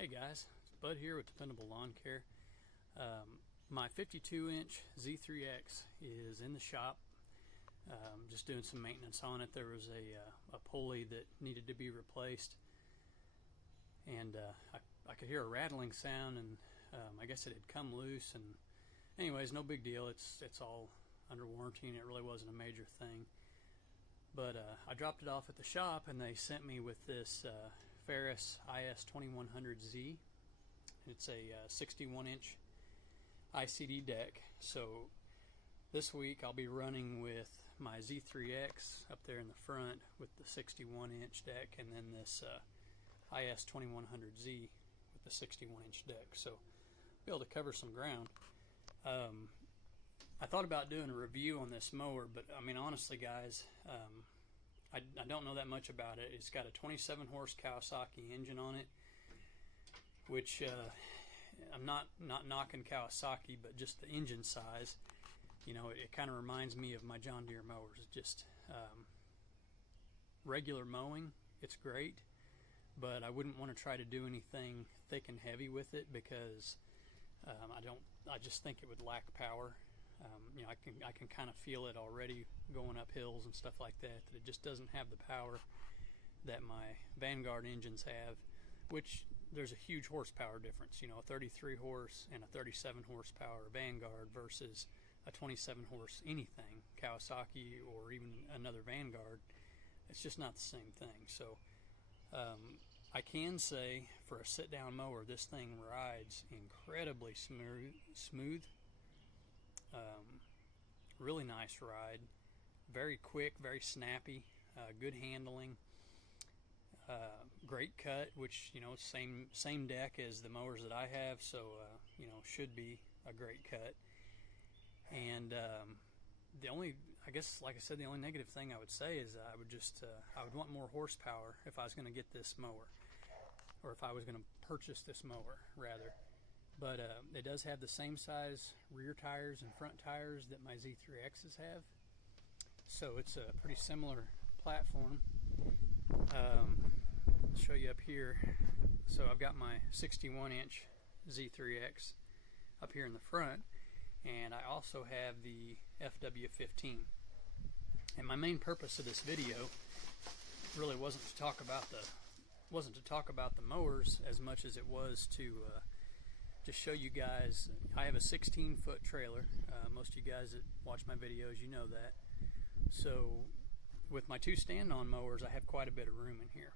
Hey guys, it's Bud here with Dependable Lawn Care. My 52-inch Z3X is in the shop. Just doing some maintenance on it. There was a pulley that needed to be replaced, and I could hear a rattling sound, and I guess it had come loose. And anyways, no big deal. It's all under warranty, and it really wasn't a major thing. But I dropped it off at the shop, and they sent me with this Ferris IS2100Z. It's a 61-inch ICD deck. So this week I'll be running with my Z3X up there in the front with the 61-inch deck, and then this IS2100Z with the 61-inch deck. So I'll be able to cover some ground. I thought about doing a review on this mower, but I mean, honestly guys, I don't know that much about it. It's got a 27 horse Kawasaki engine on it, which I'm not knocking Kawasaki, but just the engine size, you know, it kind of reminds me of my John Deere mowers. Just regular mowing, it's great, but I wouldn't want to try to do anything thick and heavy with it because I just think it would lack power. You know, I can kind of feel it already going up hills and stuff like that, that it just doesn't have the power that my Vanguard engines have, which there's a huge horsepower difference. You know, a 33 horse and a 37 horsepower Vanguard versus a 27 horse anything, Kawasaki or even another Vanguard. It's just not the same thing. So I can say for a sit down mower, this thing rides incredibly smooth. Really nice ride, very quick, very snappy, good handling, great cut, which, you know, same deck as the mowers that I have, so you know, should be a great cut. And the only, I guess, like I said, the only negative thing I would say is I would want more horsepower if I was going to get this mower, or if I was going to purchase this mower rather. But it does have the same size rear tires and front tires that my Z3Xs have. So it's a pretty similar platform. I'll show you up here. So I've got my 61-inch Z3X up here in the front, and I also have the FW15. And my main purpose of this video really wasn't to talk about the mowers as much as it was to just show you guys. I have a 16-foot trailer. Most of you guys that watch my videos, you know that. So with my two stand-on mowers, I have quite a bit of room in here.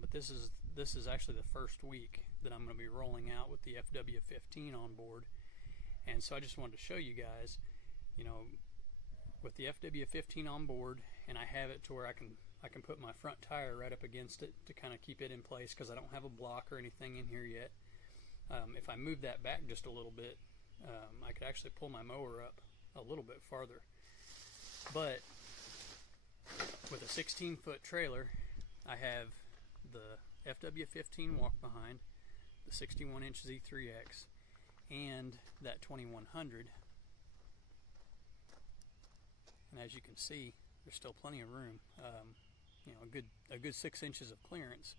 But this is actually the first week that I'm going to be rolling out with the FW15 on board. And so I just wanted to show you guys, you know, with the FW15 on board, and I have it to where I can put my front tire right up against it to kind of keep it in place, because I don't have a block or anything in here yet. If I move that back just a little bit, I could actually pull my mower up a little bit farther. But with a 16-foot trailer, I have the FW15 walk behind, the 61-inch Z3X, and that 2100. And as you can see, there's still plenty of room. You know, a good 6 inches of clearance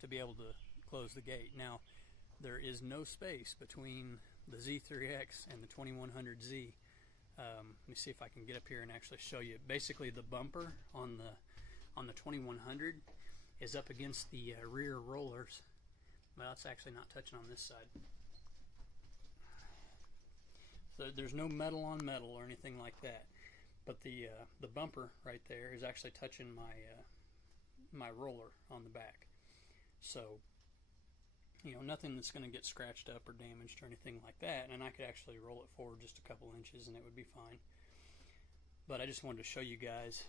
to be able to close the gate. Now, there is no space between the Z3X and the 2100Z. Let me see if I can get up here and actually show you. Basically, the bumper on the 2100 is up against the rear rollers. Well, it's actually not touching on this side. So there's no metal on metal or anything like that. But the bumper right there is actually touching my roller on the back. So, you know, nothing that's going to get scratched up or damaged or anything like that, and I could actually roll it forward just a couple inches and it would be fine. But I just wanted to show you guys,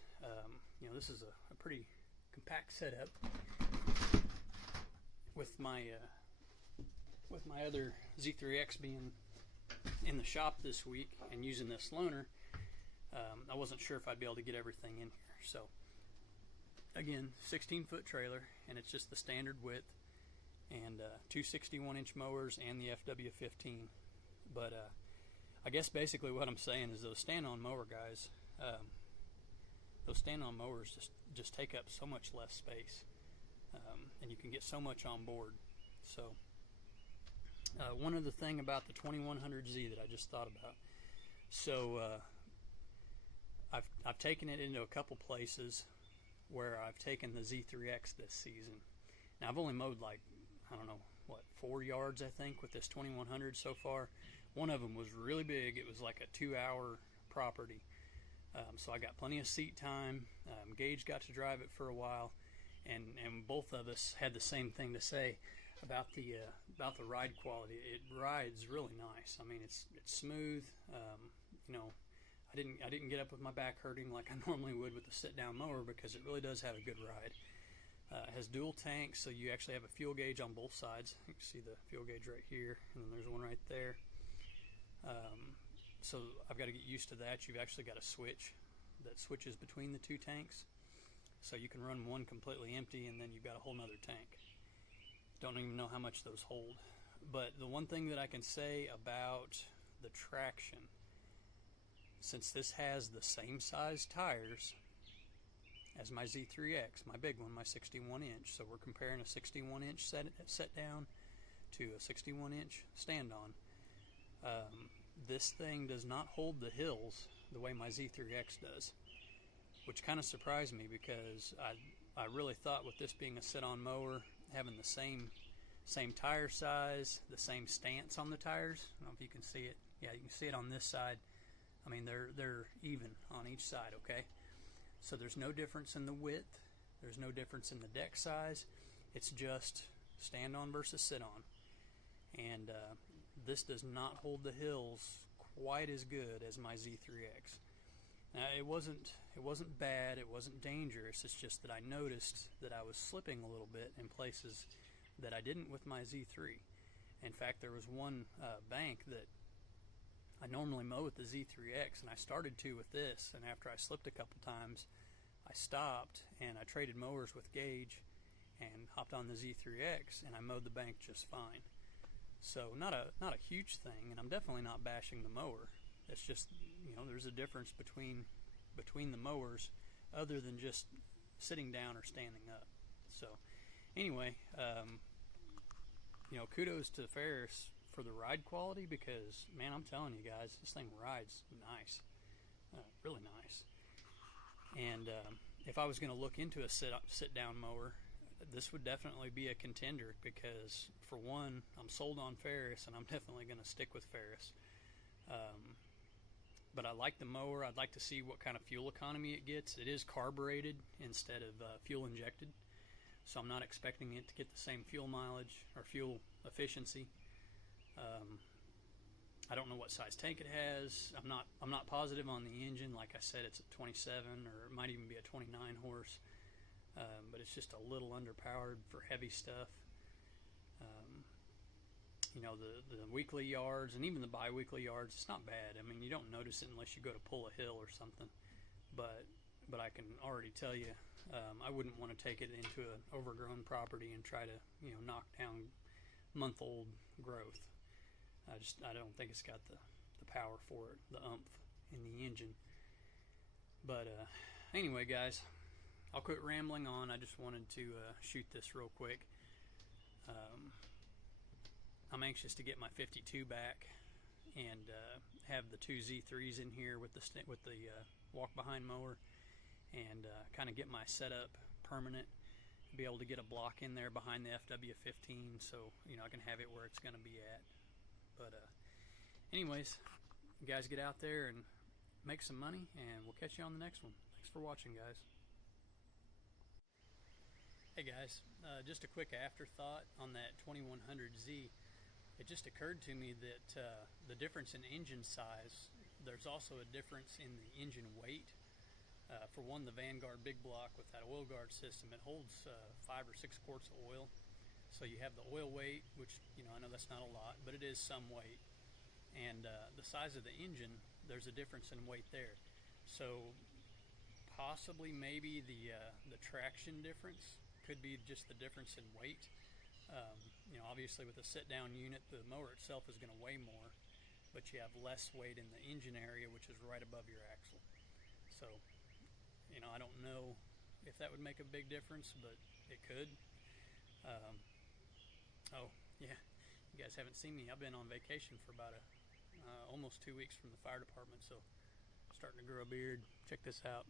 you know, this is a pretty compact setup. With my other Z3X being in the shop this week and using this loaner, I wasn't sure if I'd be able to get everything in here. So again, 16-foot trailer, and it's just the standard width, and two 61-inch mowers and the FW15. But I guess basically what I'm saying is those stand-on mower guys, those stand-on mowers just take up so much less space, and you can get so much on board. So one other thing about the 2100Z that I just thought about. So I've taken it into a couple places where I've taken the Z3X this season. Now I've only mowed like, I don't know, 4 yards I think with this 2100 so far. One of them was really big. It was like a 2-hour property. So I got plenty of seat time. Gage got to drive it for a while, and both of us had the same thing to say about the ride quality. It rides really nice. I mean, it's smooth. You know, I didn't get up with my back hurting like I normally would with the sit-down mower, because it really does have a good ride. It has dual tanks, so you actually have a fuel gauge on both sides. You can see the fuel gauge right here, and then there's one right there. So I've got to get used to that. You've actually got a switch that switches between the two tanks. So you can run one completely empty, and then you've got a whole nother tank. Don't even know how much those hold. But the one thing that I can say about the traction, since this has the same size tires as my Z3X, my big one, my 61 inch. So we're comparing a 61 inch set down to a 61 inch stand on. This thing does not hold the hills the way my Z3X does, which kind of surprised me, because I really thought with this being a sit-on mower, having the same tire size, the same stance on the tires. I don't know if you can see it. Yeah, you can see it on this side. I mean, they're even on each side, okay? So there's no difference in the width. There's no difference in the deck size. It's just stand on versus sit on. And this does not hold the hills quite as good as my Z3X. Now, it wasn't bad, it wasn't dangerous. It's just that I noticed that I was slipping a little bit in places that I didn't with my Z3. In fact, there was one bank that I normally mow with the Z3X, and I started to with this, and after I slipped a couple times, I stopped and I traded mowers with Gage and hopped on the Z3X, and I mowed the bank just fine. So not a huge thing, and I'm definitely not bashing the mower. It's just, you know, there's a difference between the mowers other than just sitting down or standing up. So anyway, you know, kudos to Ferris for the ride quality, because, man, I'm telling you guys, this thing rides nice, really nice. And if I was going to look into a sit-down mower, this would definitely be a contender, because, for one, I'm sold on Ferris, and I'm definitely going to stick with Ferris. But I like the mower. I'd like to see what kind of fuel economy it gets. It is carbureted instead of fuel injected, so I'm not expecting it to get the same fuel mileage or fuel efficiency. I don't know what size tank it has. I'm not positive on the engine. Like I said, it's a 27, or it might even be a 29 horse. But it's just a little underpowered for heavy stuff. You know, the weekly yards and even the bi-weekly yards, it's not bad. I mean, you don't notice it unless you go to pull a hill or something. But I can already tell you, I wouldn't want to take it into an overgrown property and try to, you know, knock down month-old growth. I don't think it's got the power for it, the oomph in the engine. But anyway, guys, I'll quit rambling on. I just wanted to shoot this real quick. I'm anxious to get my 52 back and have the two Z3s in here with the walk-behind mower, and kind of get my setup permanent. Be able to get a block in there behind the FW15, so, you know, I can have it where it's going to be at. But anyways, you guys get out there and make some money, and we'll catch you on the next one. Thanks for watching, guys. Hey guys, just a quick afterthought on that 2100Z. It just occurred to me that the difference in engine size, there's also a difference in the engine weight. For one, the Vanguard big block with that oil guard system, it holds 5 or 6 quarts of oil. So you have the oil weight, which, you know, I know that's not a lot, but it is some weight. And the size of the engine, there's a difference in weight there. So possibly maybe the traction difference could be just the difference in weight. You know, obviously with a sit-down unit, the mower itself is going to weigh more, but you have less weight in the engine area, which is right above your axle. So, you know, I don't know if that would make a big difference, but it could. Oh, guys haven't seen me, I've been on vacation for about almost 2 weeks from the fire department, so starting to grow a beard. Check this out.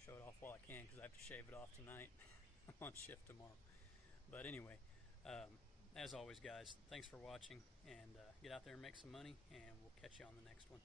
Show it off while I can because I have to shave it off tonight. I'm on shift tomorrow. But anyway, as always, guys, thanks for watching, and get out there and make some money, and we'll catch you on the next one.